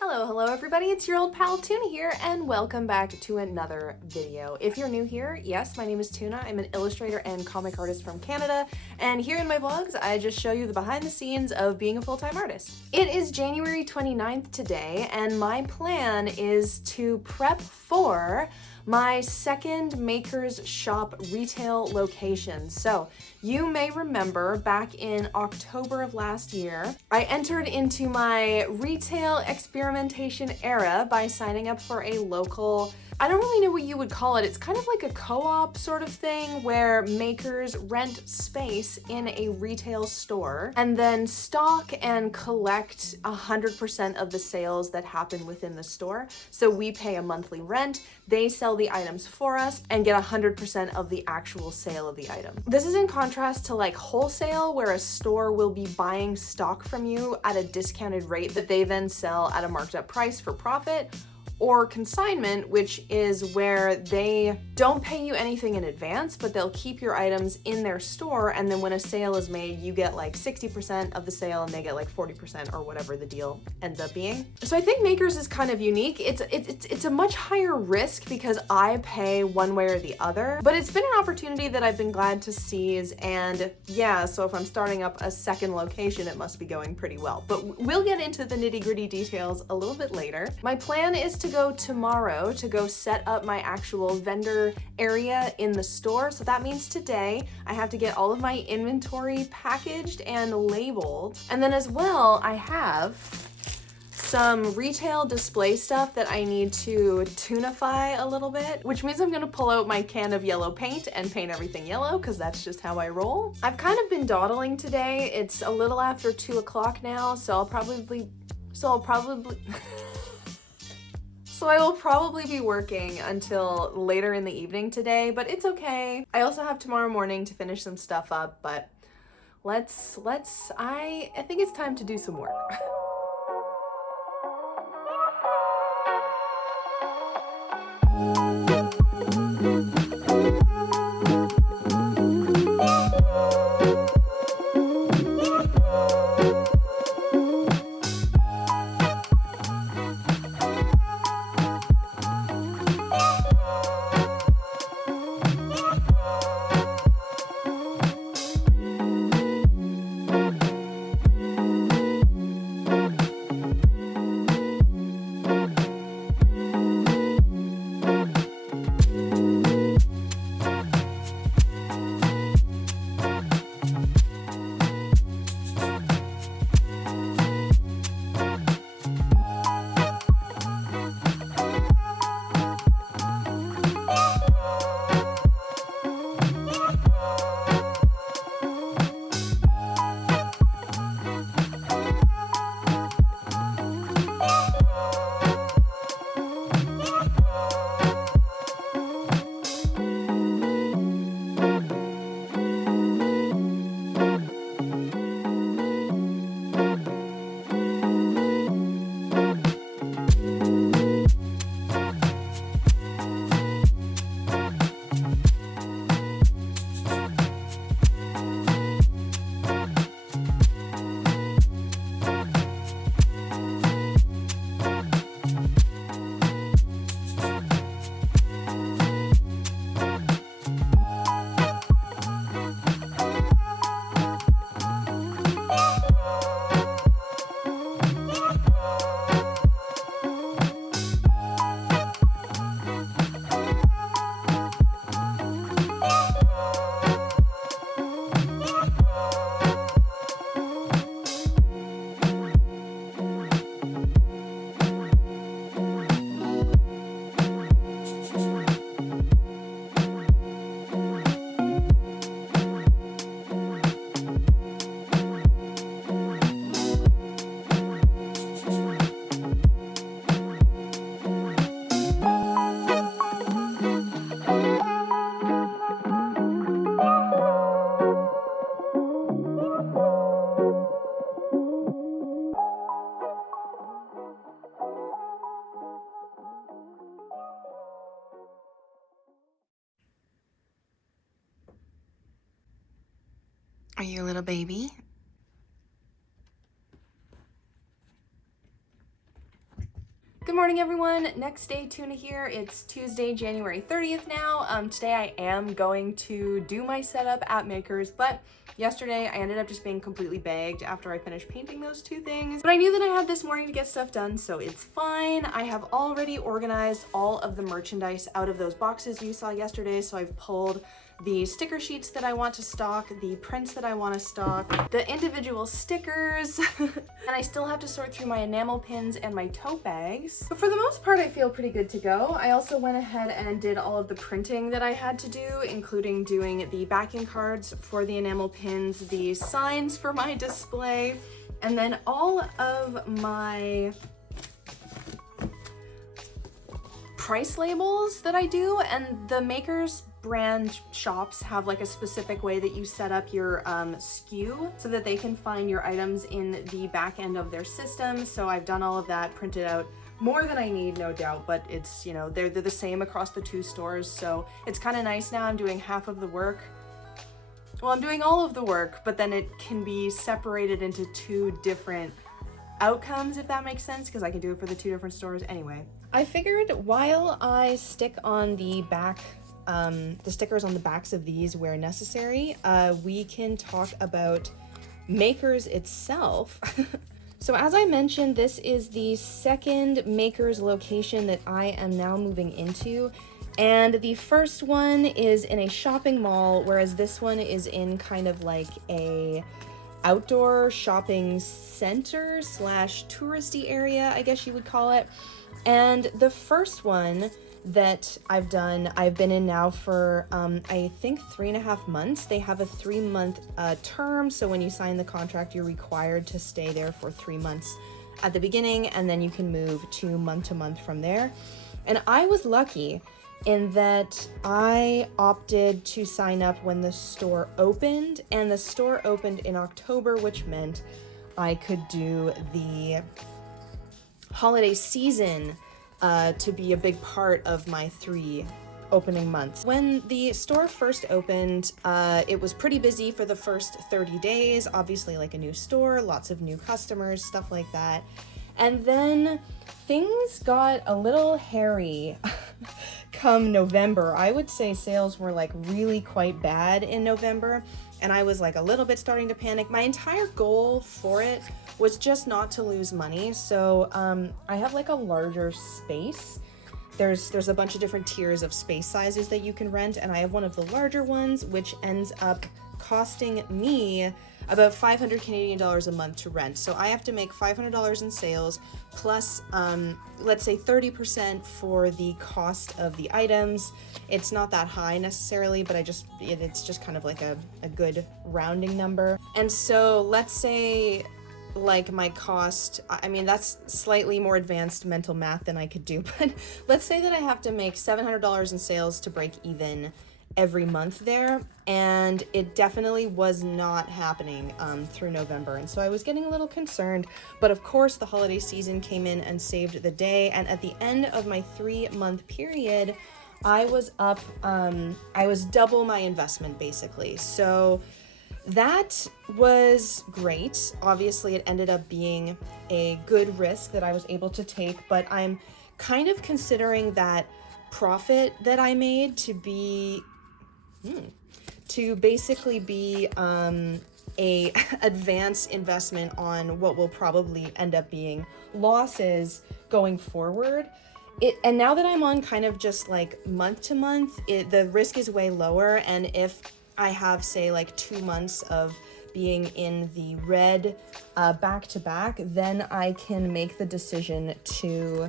Hello everybody, it's your old pal Tuna here, and welcome back to another video. If you're new here, yes, my name is Tuna. I'm an illustrator and comic artist from Canada, and here in my vlogs, I just show you the behind the scenes of being a full-time artist. It is January 29th today, and my plan is to prep for my second Maker's Shop retail location. So you may remember back in October of last year, I entered into my retail experimentation era by signing up for a local, I don't really know what you would call it. It's kind of like a co-op sort of thing where makers rent space in a retail store and then stock and collect 100% of the sales that happen within the store. So we pay a monthly rent, they sell the items for us and get 100% of the actual sale of the item. This is in contrast to like wholesale, where a store will be buying stock from you at a discounted rate that they then sell at a marked up price for profit, or consignment, which is where they don't pay you anything in advance, but they'll keep your items in their store, and then when a sale is made, you get like 60% of the sale and they get like 40% or whatever the deal ends up being. So I think Makers is kind of unique. It's a much higher risk because I pay one way or the other, but it's been an opportunity that I've been glad to seize, and yeah, so if I'm starting up a second location, it must be going pretty well. But we'll get into the nitty-gritty details a little bit later. My plan is to go tomorrow to go set up my actual vendor area in the store. So that means today I have to get all of my inventory packaged and labeled. And then as well, I have some retail display stuff that I need to tunify a little bit, which means I'm gonna pull out my can of yellow paint and paint everything yellow because that's just how I roll. I've kind of been dawdling today. It's a little after 2 o'clock now, so I will probably be working until later in the evening today, but it's okay. I also have tomorrow morning to finish some stuff up, but I think it's time to do some work. Are you a little baby? Good morning, everyone. Next day tuna here. It's Tuesday, January 30th now. Today I am going to do my setup at Makers, but yesterday I ended up just being completely bagged after I finished painting those two things. But I knew that I had this morning to get stuff done, so it's fine. I have already organized all of the merchandise out of those boxes you saw yesterday, so I've pulled the sticker sheets that I want to stock, the prints that I want to stock, the individual stickers, and I still have to sort through my enamel pins and my tote bags. But for the most part, I feel pretty good to go. I also went ahead and did all of the printing that I had to do, including doing the backing cards for the enamel pins, the signs for my display, and then all of my price labels that I do. And the Makers brand shops have like a specific way that you set up your SKU so that they can find your items in the back end of their system. So I've done all of that, printed out more than I need, no doubt, but it's, you know, they're the same across the two stores. So it's kind of nice now. I'm doing half of the work. Well, I'm doing all of the work, but then it can be separated into two different outcomes, if that makes sense, because I can do it for the two different stores. Anyway, I figured while I stick on the back the stickers on the backs of these where necessary, we can talk about Makers itself. So as I mentioned, this is the second Makers location that I am now moving into, and the first one is in a shopping mall, whereas this one is in kind of like a outdoor shopping center slash touristy area, I guess you would call it. And the first one that I've been in now for I think 3.5 months. They have a 3-month term, so when you sign the contract, you're required to stay there for 3 months at the beginning, and then you can move to month from there. And I was lucky in that I opted to sign up when the store opened, and the store opened in October, which meant I could do the holiday season to be a big part of my 3 opening months. When the store first opened, it was pretty busy for the first 30 days, obviously like a new store, lots of new customers, stuff like that. And then things got a little hairy come November. I would say sales were like really quite bad in November, and I was like a little bit starting to panic. My entire goal for it was just not to lose money. So I have like a larger space. There's a bunch of different tiers of space sizes that you can rent, and I have one of the larger ones, which ends up costing me about 500 Canadian dollars a month to rent. So I have to make $500 in sales plus let's say 30% for the cost of the items. It's not that high necessarily, but it's just kind of like a good rounding number. And so let's say like my cost, I mean, that's slightly more advanced mental math than I could do, but let's say that I have to make $700 in sales to break even every month there, and it definitely was not happening through November, and so I was getting a little concerned. But of course the holiday season came in and saved the day, and at the end of my 3-month period I was up, I was double my investment basically. So that was great. Obviously it ended up being a good risk that I was able to take, but I'm kind of considering that profit that I made to basically be a advance investment on what will probably end up being losses going forward. And now that I'm on kind of just like month to month, the risk is way lower, and if I have say like 2 months of being in the red back to back, then I can make the decision to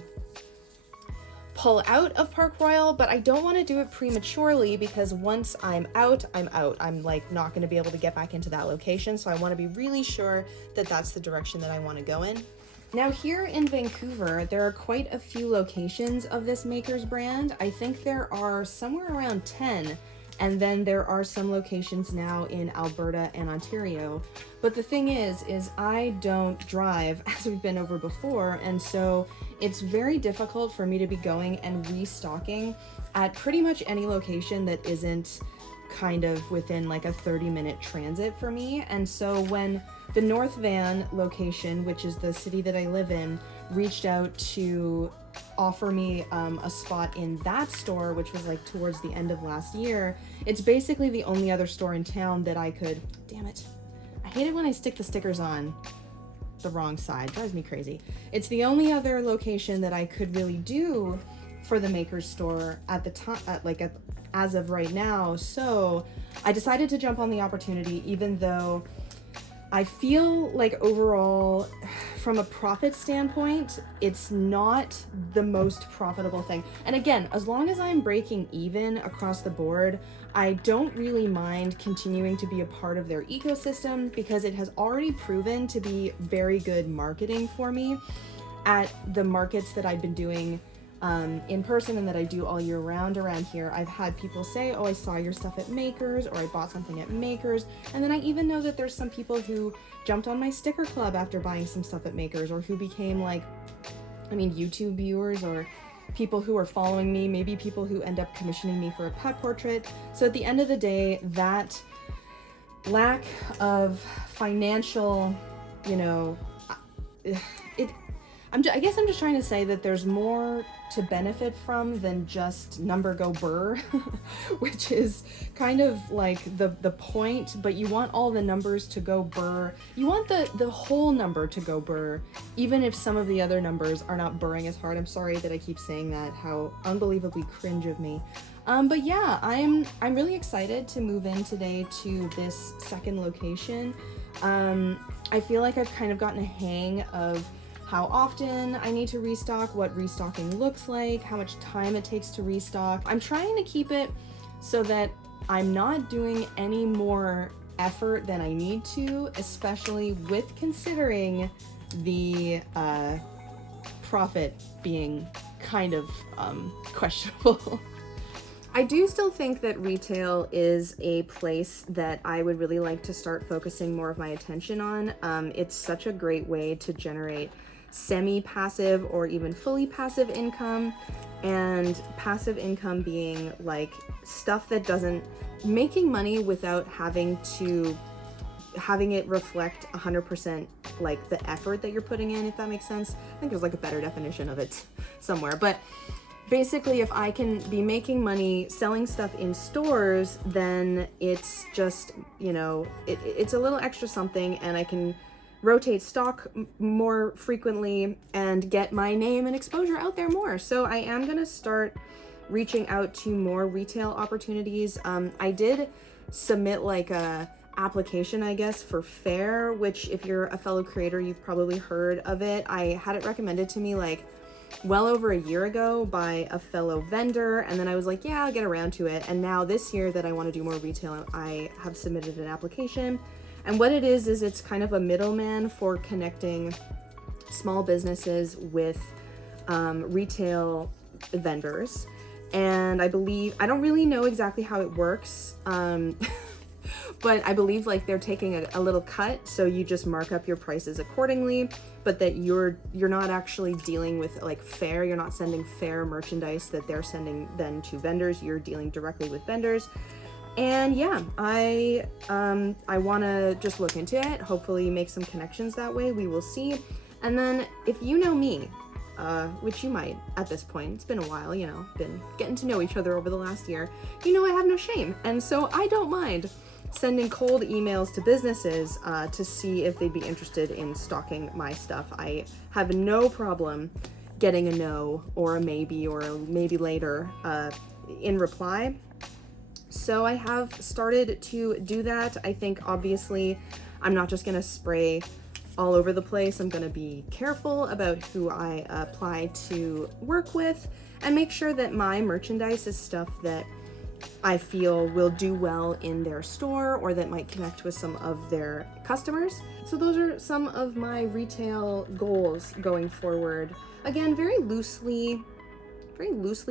pull out of Park Royal. But I don't want to do it prematurely, because once I'm out, I'm out. I'm like not going to be able to get back into that location, so I want to be really sure that that's the direction that I want to go in. Now here in Vancouver, there are quite a few locations of this Makers brand. I think there are somewhere around 10, and then there are some locations now in Alberta and Ontario. But the thing is I don't drive, as we've been over before, and so it's very difficult for me to be going and restocking at pretty much any location that isn't kind of within like a 30-minute transit for me. And so when the North Van location, which is the city that I live in, reached out to offer me a spot in that store, which was like towards the end of last year, it's basically the only other store in town that I could, damn it, I hate it when I stick the stickers on the wrong side, drives me crazy. It's the only other location that I could really do for the Maker's store at the time, as of right now. So I decided to jump on the opportunity, even though I feel like overall, from a profit standpoint, it's not the most profitable thing. And again, as long as I'm breaking even across the board, I don't really mind continuing to be a part of their ecosystem, because it has already proven to be very good marketing for me at the markets that I've been doing in person and that I do all year round around here. I've had people say, oh, I saw your stuff at Makers, or I bought something at Makers. And then I even know that there's some people who jumped on my sticker club after buying some stuff at Makers, or who became YouTube viewers, or people who are following me, maybe people who end up commissioning me for a pet portrait. So at the end of the day, that lack of financial, I guess I'm just trying to say that there's more to benefit from than just number go burr, which is kind of like the point, but you want all the numbers to go burr. You want the whole number to go burr, even if some of the other numbers are not burring as hard. I'm sorry that I keep saying that, how unbelievably cringe of me. But yeah, I'm really excited to move in today to this second location. I feel like I've kind of gotten a hang of how often I need to restock, what restocking looks like, how much time it takes to restock. I'm trying to keep it so that I'm not doing any more effort than I need to, especially with considering the profit being kind of questionable. I do still think that retail is a place that I would really like to start focusing more of my attention on. It's such a great way to generate semi-passive or even fully passive income, and passive income being like stuff that doesn't, making money without having it reflect 100% like the effort that you're putting in, if that makes sense. I think there's like a better definition of it somewhere, but basically, if I can be making money selling stuff in stores, then it's just, it's a little extra something, and I can rotate stock more frequently and get my name and exposure out there more. So I am going to start reaching out to more retail opportunities. I did submit like a application, I guess, for Fair, which if you're a fellow creator, you've probably heard of it. I had it recommended to me like well over a year ago by a fellow vendor, and then I was like, yeah, I'll get around to it. And now this year that I want to do more retail, I have submitted an application. And what it is it's kind of a middleman for connecting small businesses with retail vendors. And I don't really know exactly how it works, but I believe like they're taking a little cut, so you just mark up your prices accordingly, but that you're not actually dealing with like Fair, you're not sending Fair merchandise that they're sending then to vendors, you're dealing directly with vendors. And yeah, I want to just look into it, hopefully make some connections that way, we will see. And then if you know me, which you might at this point, it's been a while, been getting to know each other over the last year, I have no shame. And so I don't mind sending cold emails to businesses to see if they'd be interested in stocking my stuff. I have no problem getting a no or a maybe later in reply. So I have started to do that. I think obviously I'm not just gonna spray all over the place. I'm gonna be careful about who I apply to work with and make sure that my merchandise is stuff that I feel will do well in their store or that might connect with some of their customers. So those are some of my retail goals going forward. Again, very loosely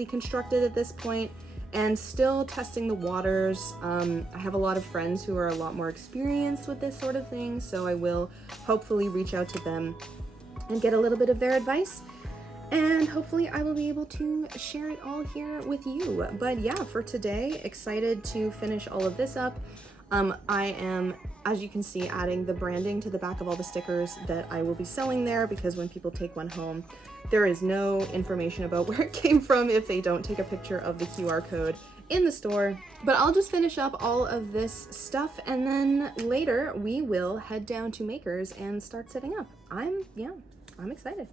constructed at this point, and still testing the waters. I have a lot of friends who are a lot more experienced with this sort of thing, so I will hopefully reach out to them and get a little bit of their advice. and hopefully I will be able to share it all here with you. But yeah, for today, excited to finish all of this up. I am, as you can see, adding the branding to the back of all the stickers that I will be selling there, because when people take one home, there is no information about where it came from if they don't take a picture of the QR code in the store. But I'll just finish up all of this stuff, and then later we will head down to Makers and start setting up. I'm excited.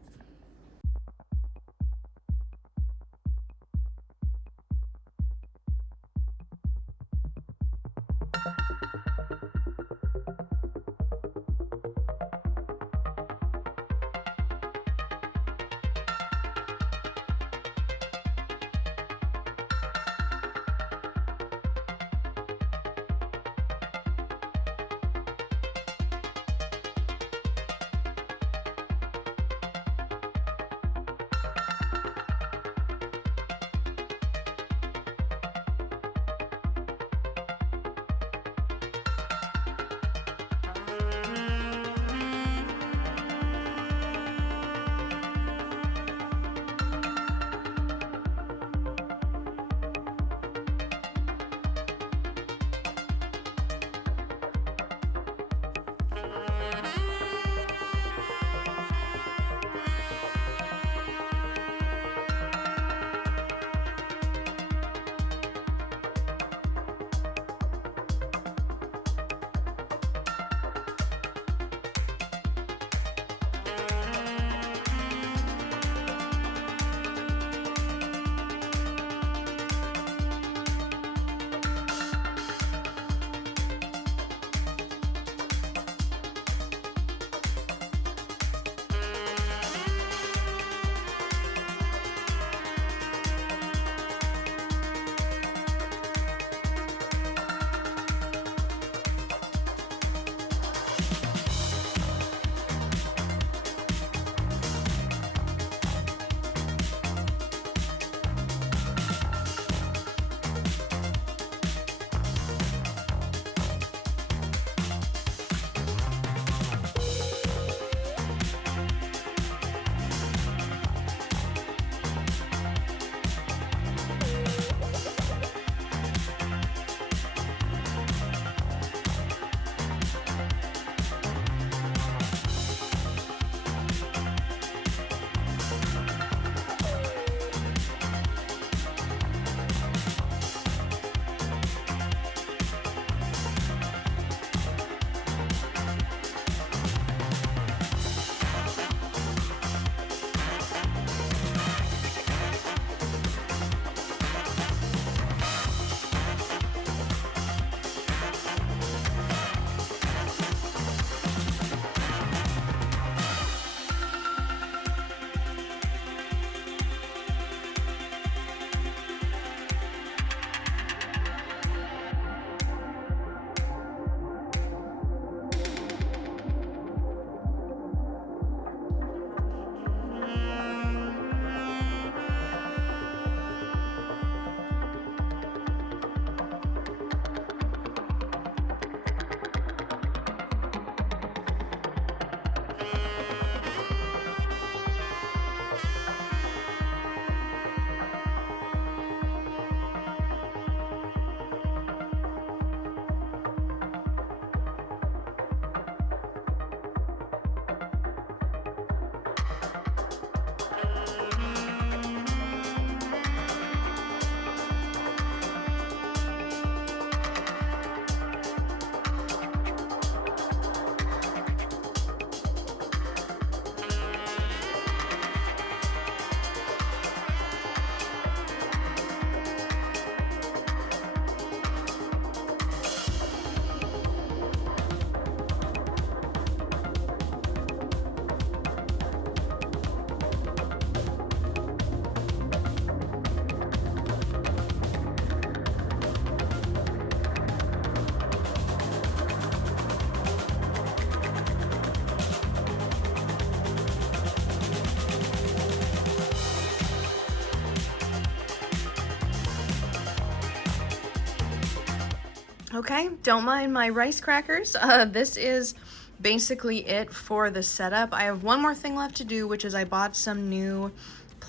Okay, don't mind my rice crackers. This is basically it for the setup. I have one more thing left to do, which is I bought some new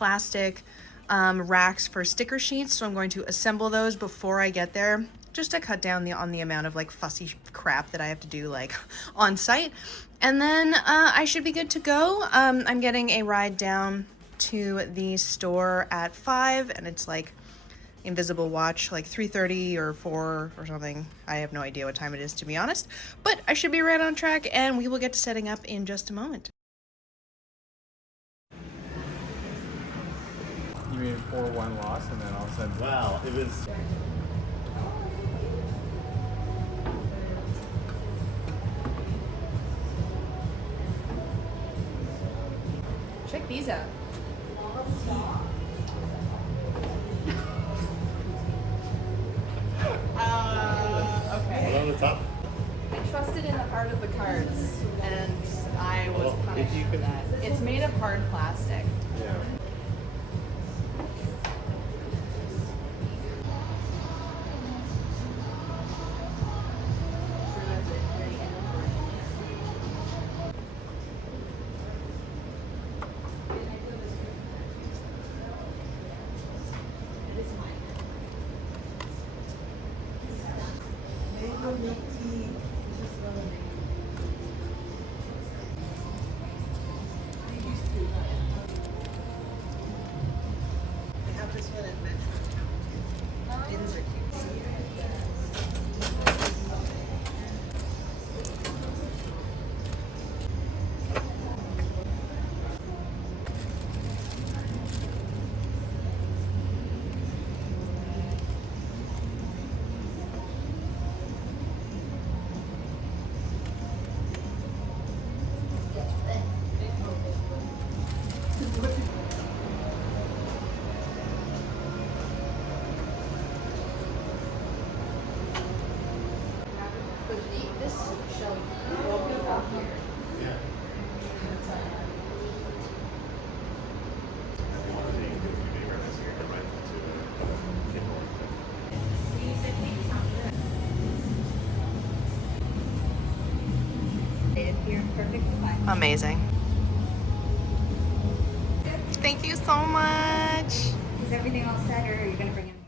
plastic racks for sticker sheets, so I'm going to assemble those before I get there, just to cut down on the amount of like fussy crap that I have to do like on site. And then I should be good to go. I'm getting a ride down to the store at 5, and it's like invisible watch, like 3:30 or 4 or something. I have no idea what time it is, to be honest, but I should be right on track, and we will get to setting up in just a moment. You mean 4-1 loss, and then all of a sudden, well, it was. Check these out. Okay. On the top. I trusted in the heart of the cards, and I was punished for that. It's made of hard plastic. Yeah. Amazing. Thank you so much. Is everything all set, or are you going to bring in more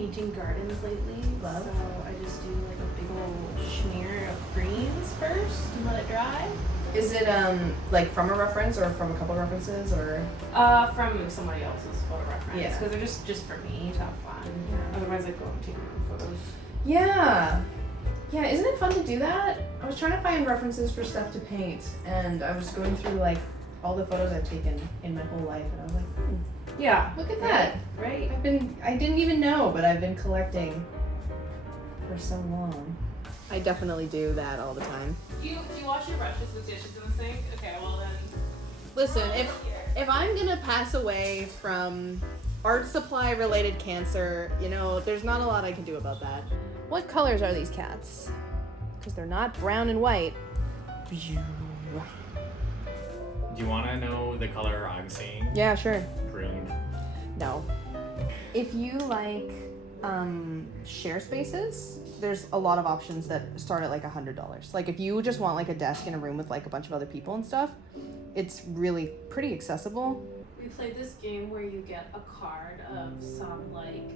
painting gardens lately. Love. So I just do like a big old smear of greens first and let it dry. Is it like from a reference or from a couple references or? From somebody else's photo reference. Yeah. Because they're just for me to have fun. Yeah. Otherwise, I go and take my own photos. Yeah. Yeah, isn't it fun to do that? I was trying to find references for stuff to paint, and I was going through like all the photos I've taken in my whole life, and I was like, Yeah. look at that. Right. I didn't even know, but I've been collecting for so long. I definitely do that all the time. Do you wash your brushes with dishes in the sink? Okay, well then. Listen, if I'm gonna pass away from art supply related cancer, you know, there's not a lot I can do about that. What colors are these cats? Because they're not brown and white. Do you want to know the color I'm seeing? Yeah, sure. Green. No. If you like share spaces, there's a lot of options that start at like $100. Like if you just want like a desk in a room with like a bunch of other people and stuff, it's really pretty accessible. We played this game where you get a card of some like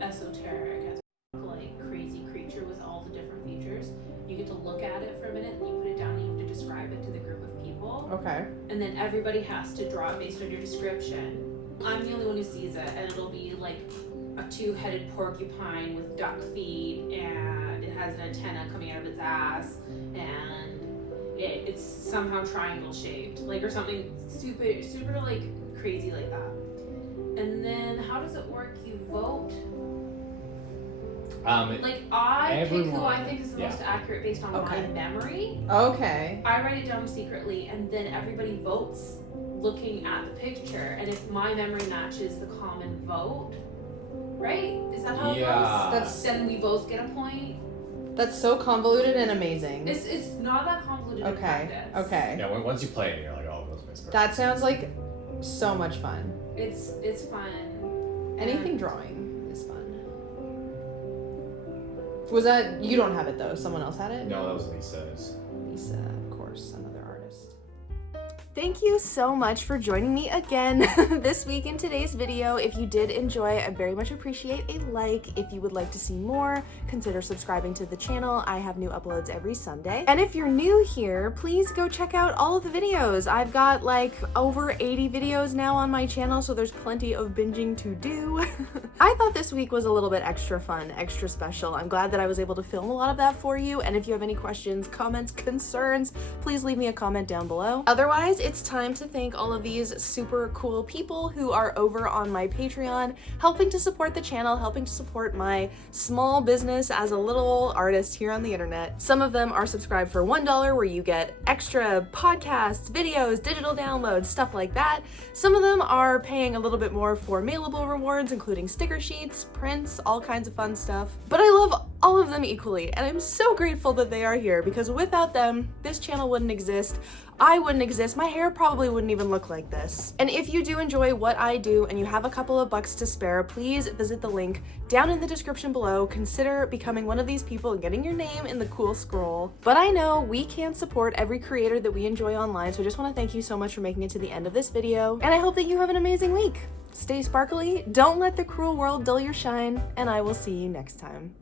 esoteric, like crazy creature with all the different features. You get to look at it for a minute, and you put it down, and you have to describe it to the group of people. people. Okay. And then everybody has to draw it based on your description. I'm the only one who sees it, and it'll be like a 2-headed porcupine with duck feet, and it has an antenna coming out of its ass, and it's somehow triangle shaped, like, or something super like crazy like that. And then how does it work? You vote. Like I pick who I think is the most accurate based on my memory. Okay. I write it down secretly, and then everybody votes looking at the picture. And if my memory matches the common vote, right? Is that how it goes? Then we both get a point. That's so convoluted and amazing. It's not that convoluted in practice. Okay. Yeah, once you play it, you're like, oh, it was my That sounds like so much fun. It's fun. Anything drawing is fun. Was that, you don't have it though, someone else had it? No, that was Lisa's. Lisa, of course, another artist. Thank you so much for joining me again this week in today's video. If you did enjoy, I very much appreciate a like. If you would like to see more, consider subscribing to the channel. I have new uploads every Sunday. And if you're new here, please go check out all of the videos. I've got like over 80 videos now on my channel, so there's plenty of binging to do. I thought this week was a little bit extra fun, extra special. I'm glad that I was able to film a lot of that for you. And if you have any questions, comments, concerns, please leave me a comment down below. Otherwise, it's time to thank all of these super cool people who are over on my Patreon, helping to support the channel, helping to support my small business as a little artist here on the internet. Some of them are subscribed for $1, where you get extra podcasts, videos, digital downloads, stuff like that. Some of them are paying a little bit more for mailable rewards, including sticker sheets, prints, all kinds of fun stuff. But I love all of them equally, and I'm so grateful that they are here, because without them, this channel wouldn't exist. I wouldn't exist. My hair probably wouldn't even look like this. And if you do enjoy what I do and you have a couple of bucks to spare, please visit the link down in the description below. Consider becoming one of these people and getting your name in the cool scroll. But I know we can't support every creator that we enjoy online, so I just want to thank you so much for making it to the end of this video, and I hope that you have an amazing week. Stay sparkly, don't let the cruel world dull your shine, and I will see you next time.